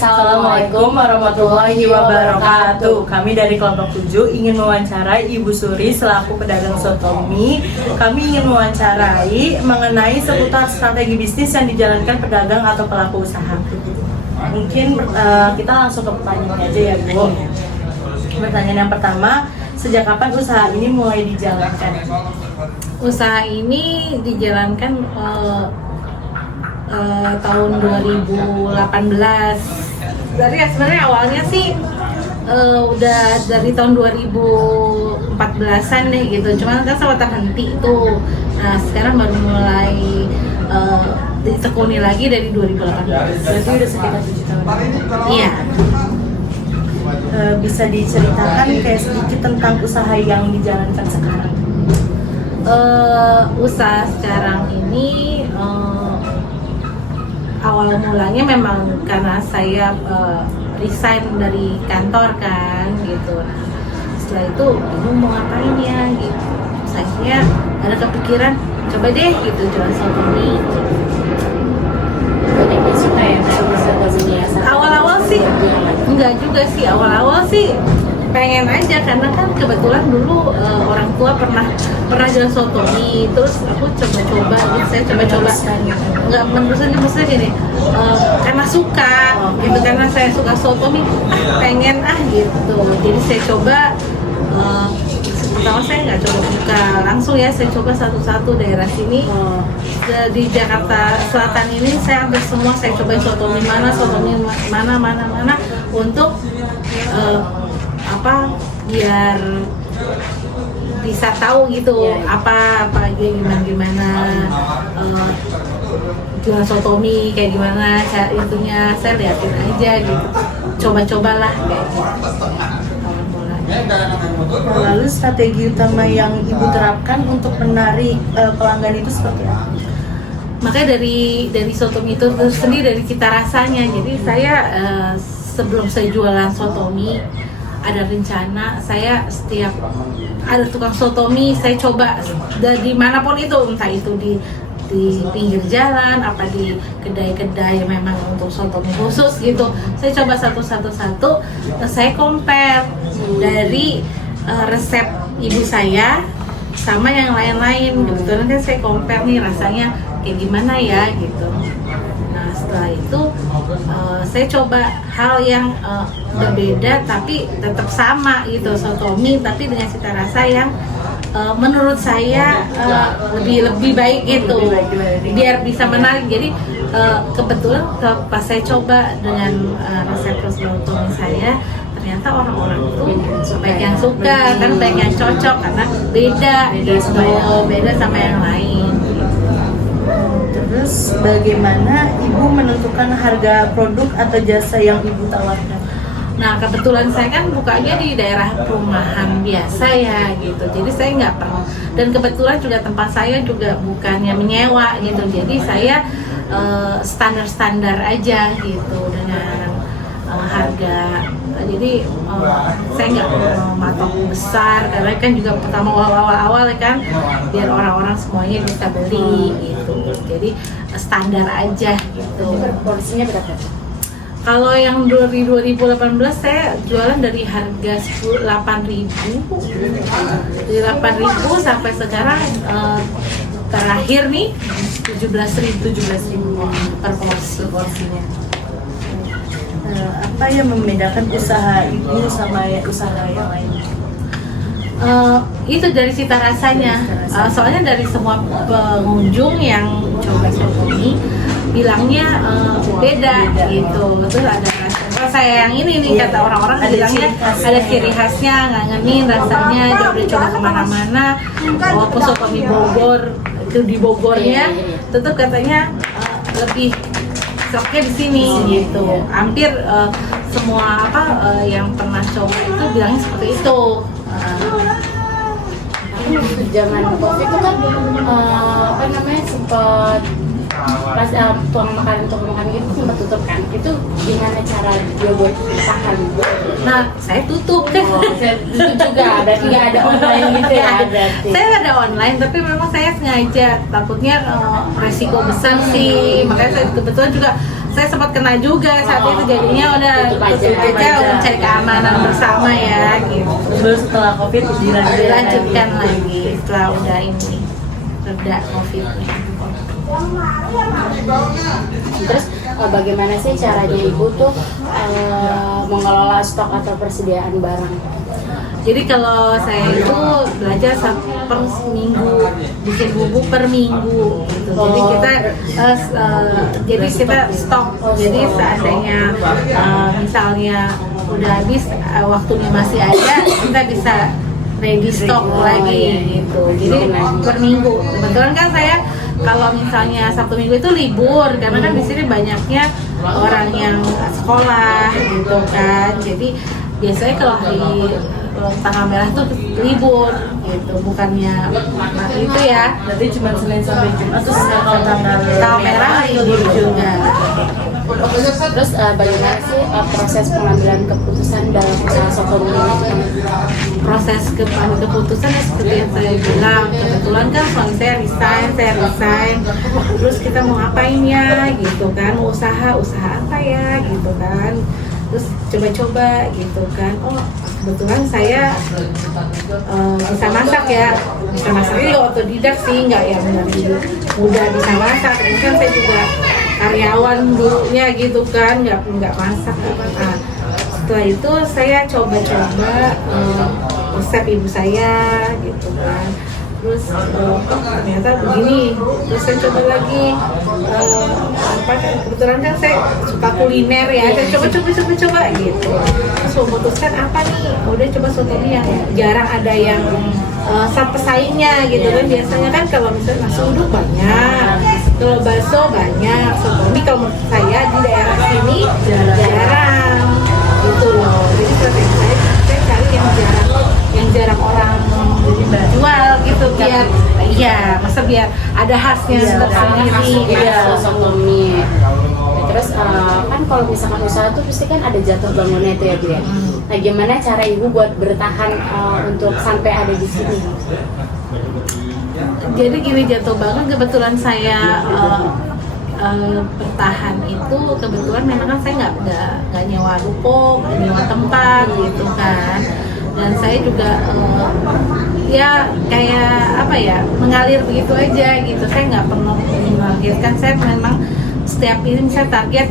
Assalamualaikum warahmatullahi wabarakatuh. Kami dari kelompok 7 ingin mewawancarai Ibu Suri selaku pedagang soto mie. Kami ingin mewawancarai mengenai seputar strategi bisnis yang dijalankan pedagang atau pelaku usaha. Mungkin kita langsung ke pertanyaan aja ya Bu. Pertanyaan yang pertama, sejak kapan usaha ini mulai dijalankan? Usaha ini dijalankan tahun 2018. Dari sebenarnya awalnya sih udah dari tahun 2014-an deh gitu. Cuman kan sempat terhenti tuh. Nah, sekarang baru mulai ditekuni lagi dari 2018. Berarti udah sekitar 7 tahun. Iya. Bisa diceritakan kayak sedikit tentang usaha yang dijalankan sekarang? Usaha sekarang ini awal mulanya memang karena saya resign dari kantor kan gitu. Nah, setelah itu bingung mau ngapain ya gitu. Saya ada kepikiran coba deh gitu jualan soto mie. Banyak yang suka ya soto mie. Awal-awal sih enggak juga sih, awal-awal sih pengen aja karena kan kebetulan dulu orang tua pernah jualan soto mie, terus aku coba-coba gitu, saya coba-coba nggak meneruskan maksudnya gini karena suka gitu, karena saya suka soto mie pengen gitu, jadi saya coba pertama saya nggak coba buka langsung ya, saya coba satu-satu daerah sini. Di Jakarta Selatan ini saya hampir semua saya coba soto mie mana untuk biar bisa tahu gitu apa gimana jualan soto mie kayak gimana itunya, saya liatin aja gitu, coba-cobalah kayak gitu. Lalu strategi utama yang Ibu terapkan untuk menarik pelanggan itu seperti apa? Makanya dari soto mie itu sendiri dari cita rasanya. Jadi saya sebelum saya jualan soto mie ada rencana, saya setiap ada tukang soto mie saya coba dari manapun itu, entah itu di pinggir jalan, apa di kedai-kedai memang untuk soto mie khusus gitu. Saya coba satu, saya compare dari resep ibu saya sama yang lain-lain. Kebetulan kan saya compare nih rasanya kayak gimana ya gitu. Nah setelah itu saya coba hal yang berbeda tapi tetap sama gitu, soto mie tapi dengan cita rasa yang menurut saya lebih baik gitu, biar bisa menarik. Jadi kebetulan pas saya coba dengan resep soto mie saya, ternyata orang-orang itu baik yang suka kan, baik yang cocok karena beda sama yang lain. Terus bagaimana Ibu menentukan harga produk atau jasa yang Ibu tawarkan? Nah kebetulan saya kan bukanya di daerah perumahan biasa ya gitu, jadi saya nggak pernah, dan kebetulan juga tempat saya juga bukannya menyewa gitu, jadi saya standar aja gitu dengan harga. Jadi saya nggak matok besar karena kan juga pertama awal kan biar orang-orang semuanya bisa beli gitu, jadi standar aja gitu. Porsinya berapa? Kalau yang 2018 saya jualan dari harga 8.000 dari 8.000 sampai sekarang terakhir nih 17.000 per porsinya. Apa yang membedakan usaha Ibu sama usaha yang lain? Itu dari cita rasanya. Soalnya dari semua pengunjung yang coba soto mie bilangnya beda gitu. Terus ada rasa saya yang ini nih, kata orang-orang bilangnya ada ciri khasnya, nggak ngenin rasanya. Udah coba kemana-mana, walaupun soto mie Bogor itu di Bogornya tetap katanya lebih cocoknya di sini gitu. Hampir semua yang pernah coba itu bilangnya seperti itu. Zaman COVID itu kan sempat pas tukang makan gitu sempat tutup kan, itu gimana cara dia buat tahan? Nah saya tutup deh. Itu juga berarti nggak ada online gitu ya? Berarti Saya ada online tapi memang saya sengaja takutnya resiko besar sih, makanya saya kebetulan juga saya sempat kena juga saat itu, jadinya udah Tutup aja. tutup aja untuk cari keamanan bersama ya gitu. Terus setelah COVID Dilanjutkan lagi setelah udah ini reda COVID-nya. Terus bagaimana sih caranya ibu tuh mengelola stok atau persediaan barang? Jadi kalau saya itu belajar per minggu, bikin bubuk per minggu gitu. Jadi kita stok. Jadi seandainya misalnya udah habis, waktunya masih ada, kita bisa ready stock lagi gitu. Jadi per minggu. Kebetulan kan saya kalau misalnya Sabtu Minggu itu libur, karena kan di sini banyaknya orang yang sekolah gitu kan. Jadi biasanya kalau hari tanggal merah tuh libur gitu, bukannya itu ya. Berarti cuma Senin sampai Jumat, terus kalau Tanggal merah libur juga. Terus bagaimana sih proses pengambilan keputusan dalam usaha soto ini? Proses keputusan ya seperti yang saya bilang, kebetulan kan suami saya resign, terus kita mau ngapain ya gitu kan, mau usaha apa ya gitu kan, terus coba-coba gitu kan. Oh kebetulan saya bisa masak juga otodidak sih, nggak yang dari muda bisa masak. Kan saya juga karyawan dulunya gitu kan, nggak masak apa. Nah, setelah itu saya coba-coba resep ibu saya gitu kan. Terus ternyata begini, terus saya coba lagi kebetulan kan saya suka kuliner ya, saya coba gitu. Terus memutuskan apa nih, udah coba soto yang jarang ada yang pesaingnya gitu kan. Biasanya kan kalau misalnya nasi uduk banyak, kalau bakso banyak, soto mie kalau menurut saya di daerah sini jarang gitu loh. Jadi strategi saya cari yang jarang orang jual gitu, biar masa biar ada khasnya tersendiri. Soto mie. Terus kan kalau misalkan usaha tuh pasti kan ada jatuh bangunnya itu ya Bu ya. Nah gimana cara ibu buat bertahan untuk sampai ada di sini? Jadi gini, jatuh bangun kebetulan saya bertahan itu kebetulan memang kan saya nggak nyewa ruko, nggak nyewa tempat gitu kan. Dan saya juga ya kayak apa ya, mengalir begitu aja gitu. Saya nggak pernah menargetkan. Saya memang setiap ini misalnya target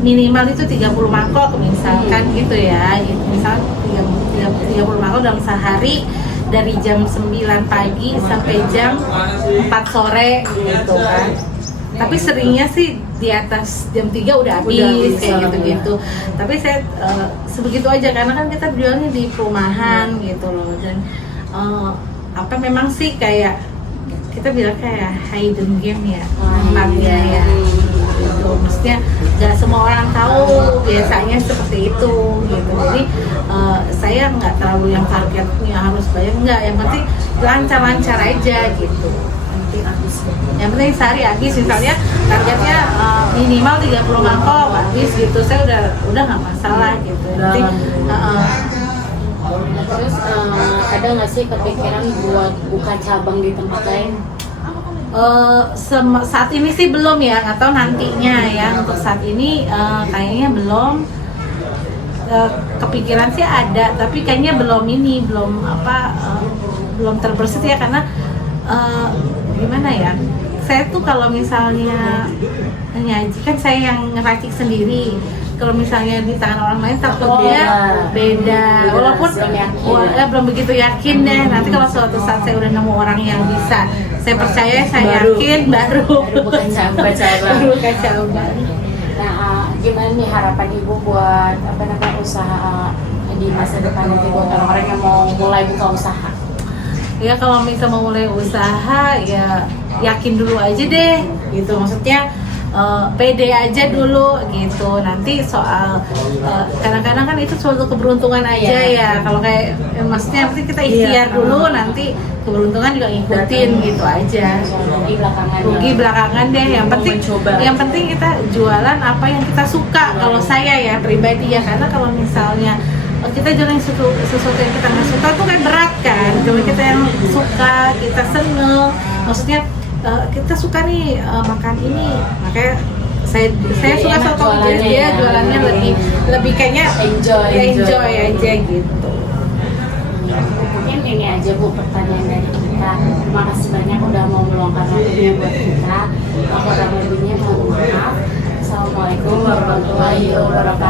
minimal itu 30 mangkok misalkan gitu ya. Gitu. Misal 30 mangkok dalam sehari dari jam 9 pagi sampai jam 4 sore gitu kan. Tapi seringnya sih di atas jam 3 udah habis kayak gitu-gitu. Tapi saya sebegitu aja karena kan kita jualnya di perumahan gitu loh. Dan memang sih kayak kita bilang kayak hidden game ya tempatnya ya gitu. Maksudnya nggak semua orang tahu biasanya seperti itu gitu. Jadi saya nggak terlalu yang targetnya harus bayar, nggak. Yang penting lancar-lancar aja gitu. Yang penting sehari habis, misalnya targetnya minimal 30 mangkok habis gitu, saya udah nggak masalah gitu. Nanti terus ada nggak sih kepikiran buat buka cabang di tempat lain? Saat ini sih belum ya, atau nantinya ya. Untuk saat ini kayaknya belum. Kepikiran sih ada, tapi kayaknya belum terbersit ya, karena gimana ya, saya tuh kalau misalnya nyaji kan saya yang ngeracik sendiri. Kalau misalnya di tangan orang lain takutnya beda. Walaupun belum begitu yakin deh. Nanti kalau suatu saat saya udah nemu orang yang bisa, saya percaya, saya yakin baru bukan cabang. Nah, gimana nih harapan ibu buat usaha di masa depan nanti buat orang-orang yang mau mulai buka usaha? Ya kalau misalnya mau mulai usaha ya yakin dulu aja deh gitu. Maksudnya pede aja dulu gitu. Nanti soal kadang-kadang kan itu suatu keberuntungan aja ya. Kalau kayak maksudnya nanti kita ikhtiar dulu, nanti keberuntungan juga ngikutin gitu aja. Rugi belakangan deh. Yang penting kita jualan apa yang kita suka. Kalau saya ya pribadi ya, karena kalau misalnya kita jualan sesuatu yang kita nggak suka tuh kan berat kan. Cuma kita yang suka, kita seneng, maksudnya kita suka nih makan ini, makanya saya Jadi suka enak soto, jualannya jadi dia ya. jualannya lebih kayaknya enjoy aja gitu. Mungkin ini aja Bu pertanyaan dari kita. Terima kasih banyak udah mau meluangkan waktunya buat kita. Kurang lebihnya mohon maaf. Assalamualaikum warahmatullahi wabarakatuh.